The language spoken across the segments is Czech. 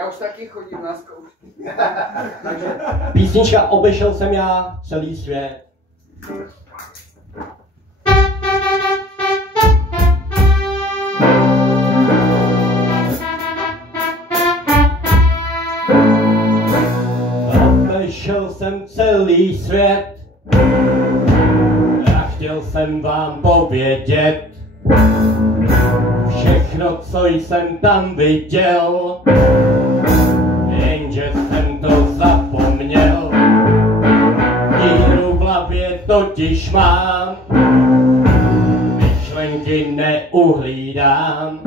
Já už taky chodím na zkoušky. Takže písnička Obešel jsem já celý svět. Obešel jsem celý svět a chtěl jsem vám povědět všechno, co jsem tam viděl, jenže jsem to zapomněl. Díru v hlavě totiž mám, myšlenky neuhlídám.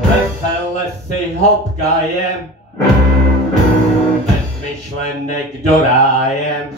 Vesele si hopkajem, bez myšlenek do rájem.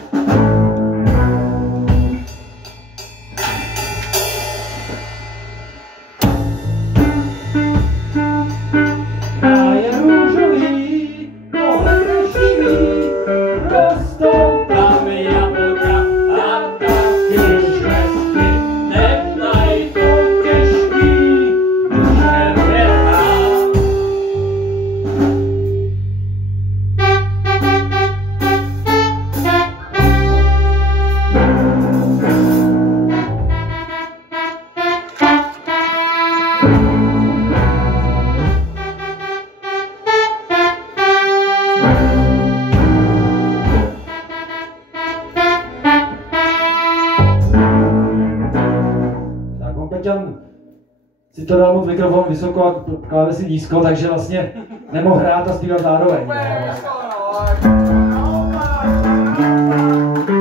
Si to dal moc mikrofon vysoko a klávesy nízko, takže vlastně nemohl hrát a zpívat zároveň.